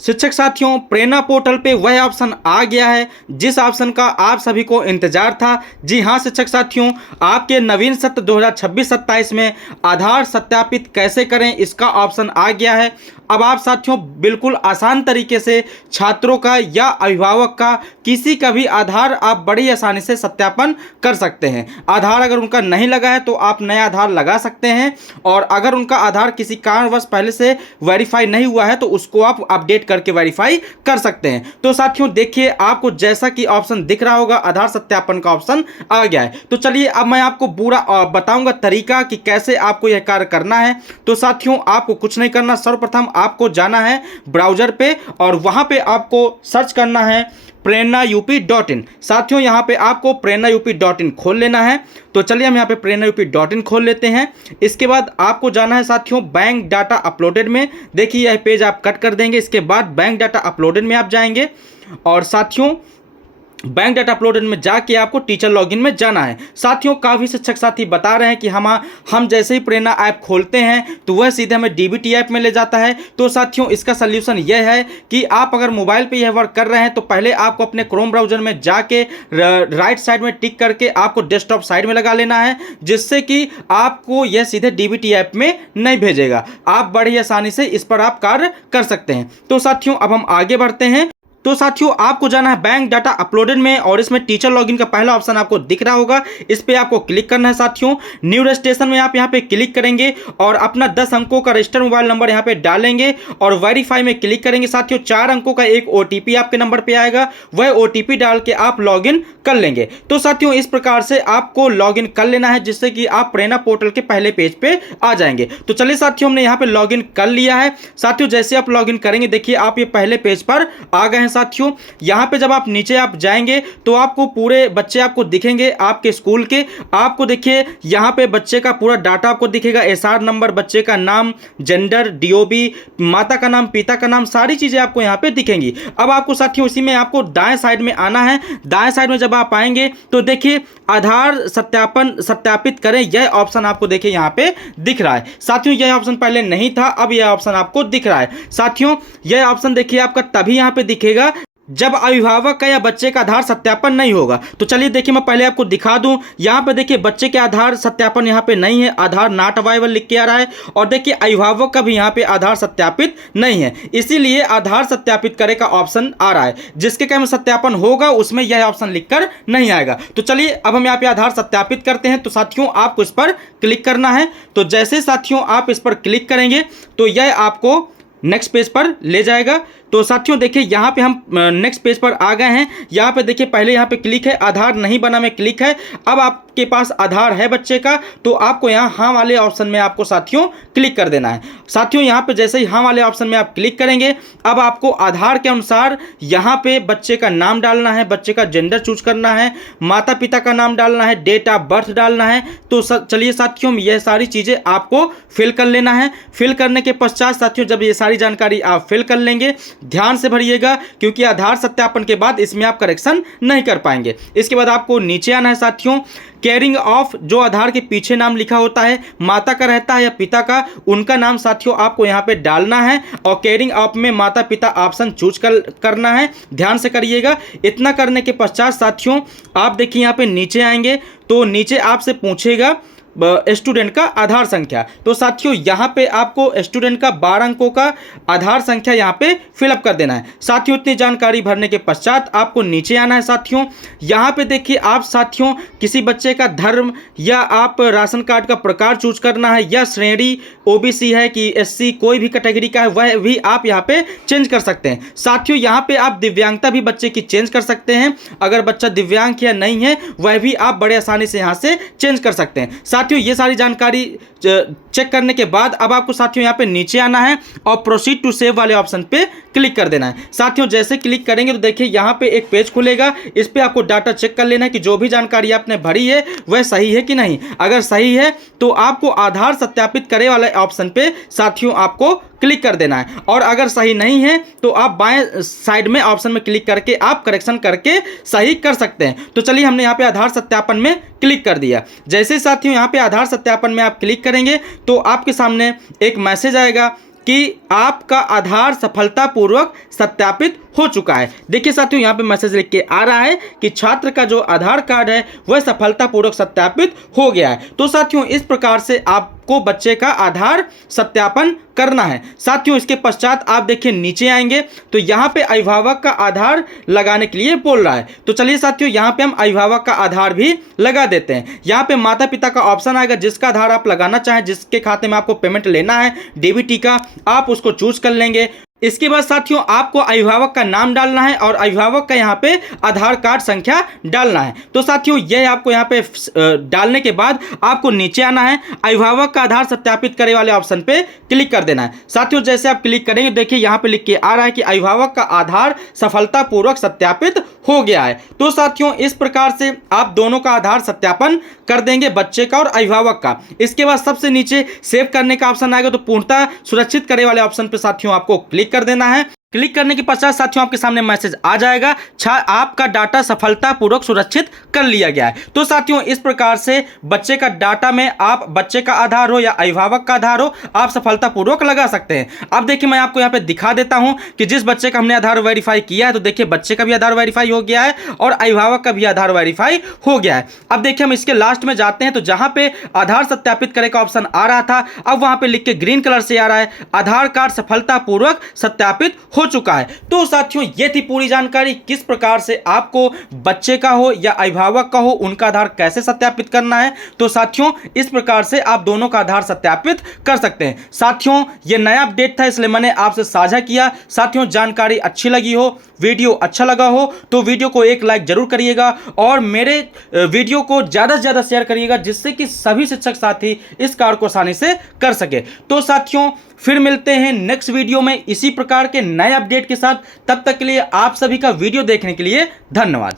शिक्षक साथियों, प्रेरणा पोर्टल पे वह ऑप्शन आ गया है जिस ऑप्शन का आप सभी को इंतजार था। जी हाँ शिक्षक साथियों, आपके नवीन सत्र 2026-27 में आधार सत्यापित कैसे करें इसका ऑप्शन आ गया है। अब आप साथियों बिल्कुल आसान तरीके से छात्रों का या अभिभावक का किसी का भी आधार आप बड़ी आसानी से सत्यापन कर सकते हैं। आधार अगर उनका नहीं लगा है तो आप नया आधार लगा सकते हैं, और अगर उनका आधार किसी कारणवश पहले से वेरीफाई नहीं हुआ है तो उसको आप अपडेट करके वेरीफाई कर सकते हैं। तो साथियों देखिए, आपको जैसा कि ऑप्शन दिख रहा होगा आधार सत्यापन का ऑप्शन आ गया है। तो चलिए अब मैं आपको पूरा बताऊंगा तरीका कि कैसे आपको यह कार्य करना है। तो साथियों आपको कुछ नहीं करना, सर्वप्रथम आपको जाना है ब्राउजर पे और वहां पे आपको सर्च करना है prerna.up.in। साथियों यहां पे आपको prerna.up.in खोल लेना है। तो चलिए हम यहां पे prerna.up.in खोल लेते हैं। इसके बाद आपको जाना है साथियों बैंक डाटा अपलोडेड में। देखिए यह पेज आप कट कर देंगे, इसके बाद बैंक डाटा अपलोडेड में आप जाएंगे और साथियों बैंक डाटा अपलोडेड में जाके आपको टीचर लॉगिन में जाना है। साथियों काफ़ी शिक्षक साथी बता रहे हैं कि हम जैसे ही प्रेरणा ऐप खोलते हैं तो वह सीधे हमें डीबीटी ऐप में ले जाता है। तो साथियों इसका सल्यूशन यह है कि आप अगर मोबाइल पे यह वर्क कर रहे हैं तो पहले आपको अपने क्रोम ब्राउजर में जाके राइट साइड में टिक करके आपको डेस्कटॉप साइड में लगा लेना है, जिससे कि आपको यह सीधे डीबीटी ऐप में नहीं भेजेगा। आप बड़ी आसानी से इस पर आप कार्य कर सकते हैं। तो साथियों अब हम आगे बढ़ते हैं। तो साथियों आपको जाना है बैंक डाटा अपलोडेड में और इसमें टीचर लॉगिन का पहला ऑप्शन आपको दिख रहा होगा, इस पे आपको क्लिक करना है। साथियों न्यू रजिस्ट्रेशन में आप यहां पे क्लिक करेंगे और अपना 10 अंकों का रजिस्टर्ड मोबाइल नंबर यहां पे डालेंगे और वेरीफाई में क्लिक करेंगे। साथियों 4 अंकों का एक ओटीपी आपके नंबर पे आएगा, वह ओटीपी डाल के आप लॉगिन कर लेंगे। तो साथियों इस प्रकार से आपको लॉगिन कर लेना है, जिससे कि आप प्रेरणा पोर्टल के पहले पेज पे आ जाएंगे। तो चलिए साथियों हमने यहाँ पे लॉगिन कर लिया है। साथियों जैसे आप लॉगिन करेंगे देखिए आप ये पहले पेज पर आ गए हैं। साथियों यहां पे जब आप नीचे आप जाएंगे तो आपको पूरे बच्चे आपको दिखेंगे आपके स्कूल के। आपको देखिए यहां पे बच्चे का पूरा डाटा आपको दिखेगा, एसआर नंबर, बच्चे का नाम, जेंडर, डीओबी, माता का नाम, पिता का नाम, सारी चीजें आपको यहां पे दिखेंगी। अब आपको साथियों इसी में आपको दाएं साइड में आना है। दाएं साइड में जब आप आएंगे तो देखिए आधार सत्यापित करें, यह ऑप्शन आपको देखिए यहां पे दिख रहा है। साथियों यह ऑप्शन पहले नहीं था, अब यह ऑप्शन आपको दिख रहा है। साथियों यह ऑप्शन देखिए आपका तभी यहां पे दिखेगा जब अभिभावक का या बच्चे का आधार सत्यापन नहीं होगा। तो चलिए देखिए मैं पहले आपको दिखा दूं, यहां पे देखिए बच्चे के आधार सत्यापन यहां पे नहीं है, आधार नॉट अवेलेबल लिख के आ रहा है, और देखिए अभिभावक का भी यहां पे आधार सत्यापित नहीं है, इसीलिए आधार सत्यापित करे का ऑप्शन आ रहा है। जिसके क्या में सत्यापन होगा उसमें यह ऑप्शन लिखकर नहीं आएगा। तो चलिए अब हम यहाँ पे आधार सत्यापित करते हैं। तो साथियों आपको इस पर क्लिक करना है। तो जैसे साथियों आप इस पर क्लिक करेंगे तो यह आपको नेक्स्ट पेज पर ले जाएगा। तो साथियों देखिए यहाँ पे हम नेक्स्ट पेज पर आ गए हैं। यहाँ पे देखिए पहले यहाँ पे क्लिक है, आधार नहीं बना में क्लिक है। अब आपके पास आधार है बच्चे का तो आपको यहाँ हाँ वाले ऑप्शन में आपको साथियों क्लिक कर देना है। साथियों यहाँ पे जैसे ही हाँ वाले ऑप्शन में आप क्लिक करेंगे अब आपको आधार के अनुसार यहाँ पे बच्चे का नाम डालना है, बच्चे का जेंडर चूज करना है, माता पिता का नाम डालना है, डेट ऑफ बर्थ डालना है। तो चलिए साथियों यह सारी चीज़ें आपको फिल कर लेना है। फिल करने के पश्चात साथियों जब ये सारी जानकारी आप फिल कर लेंगे, ध्यान से भरिएगा क्योंकि आधार सत्यापन के बाद इसमें आप करेक्शन नहीं कर पाएंगे। इसके बाद आपको नीचे आना है साथियों। कैरिंग ऑफ जो आधार के पीछे नाम लिखा होता है, माता का रहता है या पिता का, उनका नाम साथियों आपको यहाँ पे डालना है और कैरिंग ऑफ में माता पिता ऑप्शन चूज करना है। ध्यान से करिएगा। इतना करने के पश्चात साथियों आप देखिए यहाँ पे नीचे आएंगे तो नीचे आपसे पूछेगा स्टूडेंट का आधार संख्या। तो साथियों यहाँ पे आपको स्टूडेंट का 12 अंकों का आधार संख्या यहाँ पे फिलअप कर देना है। साथियों इतनी जानकारी भरने के पश्चात आपको नीचे आना है। साथियों यहाँ पे देखिए आप साथियों किसी बच्चे का धर्म या आप राशन कार्ड का प्रकार चूज करना है, या श्रेणी ओबीसी है कि एससी कोई भी कैटेगरी का है वह भी आप यहाँ पे चेंज कर सकते हैं। साथियों यहाँ पे आप दिव्यांगता भी बच्चे की चेंज कर सकते हैं, अगर बच्चा दिव्यांग या नहीं है वह भी आप बड़े आसानी से यहाँ से चेंज कर सकते हैं। साथियों ये सारी जानकारी चेक करने के बाद अब आपको साथियों यहाँ पे नीचे आना है और प्रोसीड टू सेव वाले ऑप्शन पे क्लिक कर देना है। साथियों जैसे क्लिक करेंगे तो देखिए यहाँ पे एक पेज खुलेगा, इस पे आपको डाटा चेक कर लेना है कि जो भी जानकारी आपने भरी है वह सही है कि नहीं। अगर सही है तो आपको आधार सत्यापित करे वाले ऑप्शन पे साथियों आपको क्लिक कर देना है, और अगर सही नहीं है तो आप बाएं साइड में ऑप्शन में क्लिक करके आप करेक्शन करके सही कर सकते हैं। तो चलिए हमने यहाँ पे आधार सत्यापन में क्लिक कर दिया। जैसे साथियों यहाँ पे आधार सत्यापन में आप क्लिक करेंगे तो आपके सामने एक मैसेज आएगा, कि आपका आधार सफलतापूर्वक सत्यापित हो चुका है। देखिए साथियों, यहाँ पे मैसेज लिख के आ रहा है कि छात्र का जो आधार कार्ड है वह सफलतापूर्वक सत्यापित हो गया है। तो साथियों, इस प्रकार से आपको बच्चे का आधार सत्यापन करना है। साथियों, इसके पश्चात आप देखिए नीचे आएंगे तो यहाँ पे अभिभावक का आधार लगाने के लिए बोल रहा है। तो चलिए साथियों, यहाँ पे हम अभिभावक का आधार भी लगा देते हैं। यहाँ पे माता पिता का ऑप्शन आएगा, जिसका आधार आप लगाना चाहें, जिसके खाते में आपको पेमेंट लेना है डीबीटी का, आप उसको चूज कर लेंगे। इसके बाद साथियों, आपको अभिभावक का नाम डालना है और अभिभावक का यहाँ पे आधार कार्ड संख्या डालना है। तो साथियों, यह आपको यहाँ पे डालने के बाद आपको नीचे आना है, अभिभावक का आधार सत्यापित करे वाले ऑप्शन पे क्लिक कर देना है। साथियों, जैसे आप क्लिक करेंगे, देखिए यहाँ पे लिख के आ रहा है कि अभिभावक का आधार सफलतापूर्वक सत्यापित हो गया है। तो साथियों, इस प्रकार से आप दोनों का आधार सत्यापन कर देंगे, बच्चे का और अभिभावक का। इसके बाद सबसे नीचे सेव करने का ऑप्शन आएगा, तो पूर्णतः सुरक्षित करे वाले ऑप्शन पे साथियों आपको क्लिक कर देना है। क्लिक करने के पश्चात साथियों आपके सामने मैसेज आ जाएगा, आपका डाटा सफलतापूर्वक सुरक्षित कर लिया गया है। तो साथियों, इस प्रकार से बच्चे का डाटा में आप बच्चे का आधार हो या अभिभावक का आधार हो, आप सफलतापूर्वक लगा सकते हैं। अब देखिए, मैं आपको यहाँ पे दिखा देता हूं कि जिस बच्चे का हमने आधार वेरीफाई किया है, तो देखिए बच्चे का भी आधार वेरीफाई हो गया है और अभिभावक का भी आधार वेरीफाई हो गया है। अब देखिए, हम इसके लास्ट में जाते हैं, तो जहां पे आधार सत्यापित करे का ऑप्शन आ रहा था, अब वहां पे लिख के ग्रीन कलर से आ रहा है आधार कार्ड सफलतापूर्वक सत्यापित हो चुका है। तो साथियों, ये थी पूरी जानकारी, किस प्रकार से आपको बच्चे का हो या अभिभावक का हो, उनका आधार कैसे सत्यापित करना है। तो साथियों, इस प्रकार से आप दोनों का आधार सत्यापित कर सकते हैं। साथियों, ये नया अपडेट था, इसलिए मैंने आपसे साझा किया। साथियों, जानकारी अच्छी लगी हो, वीडियो अच्छा लगा हो, तो वीडियो को एक लाइक जरूर करिएगा और मेरे वीडियो को ज्यादा से ज्यादा शेयर करिएगा, जिससे कि सभी शिक्षक साथी इस कार्य को आसानी से कर सके। तो साथियों, फिर मिलते हैं नेक्स्ट वीडियो में इसी प्रकार के नए अपडेट के साथ। तब तक के लिए आप सभी का वीडियो देखने के लिए धन्यवाद।